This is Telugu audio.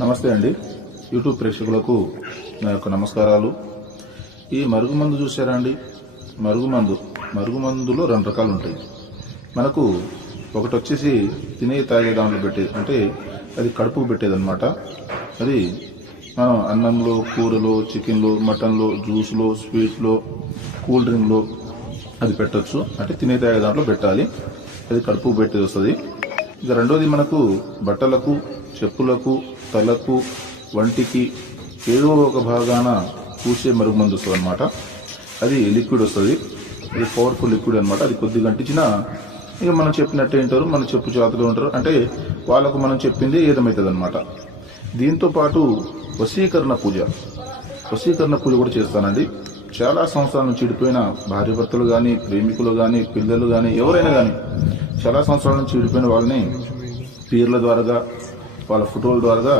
నమస్తే అండి. యూట్యూబ్ ప్రేక్షకులకు నా యొక్క నమస్కారాలు. ఈ మరుగుమందు చూసారా అండి? మరుగుమందులో రెండు రకాలు ఉంటాయి. మనకు ఒకటి వచ్చేసి తినే తాగే దాంట్లో పెట్టేది, అంటే అది కడుపుకు పెట్టేది అనమాట. అది మనం అన్నంలో, కూరలో, చికెన్లో, మటన్లో, జ్యూస్లో, స్వీట్లో, కూల్ డ్రింక్లో అది పెట్టచ్చు. అంటే తినే తాగే దాంట్లో పెట్టాలి, అది కడుపుకు పెట్టేది వస్తుంది. ఇక రెండోది మనకు బట్టలకు, చెప్పులకు, తలకు, వంటికి ఏదో ఒక భాగాన పూసే మరుగుమందు వస్తుంది అనమాట. అది లిక్విడ్ వస్తుంది, అది పవర్ఫుల్ లిక్విడ్ అనమాట. అది కొద్దిగా అంటించినా ఇక మనం చెప్పినట్టే వింటారు, మన చెప్పు చేతులు ఉంటారు, అంటే వాళ్ళకు మనం చెప్పింది ఏదమవుతుంది అనమాట. దీంతో పాటు వశీకరణ పూజ కూడా చేస్తానండి. చాలా సంవత్సరాల నుంచి విడిపోయిన భార్య భర్తలు కానీ, ప్రేమికులు కానీ, పిల్లలు కానీ, ఎవరైనా కానీ చాలా సంవత్సరాల నుంచి విడిపోయిన వాళ్ళని పీర్ల ద్వారా, వాళ్ళ ఫోటోల ద్వారా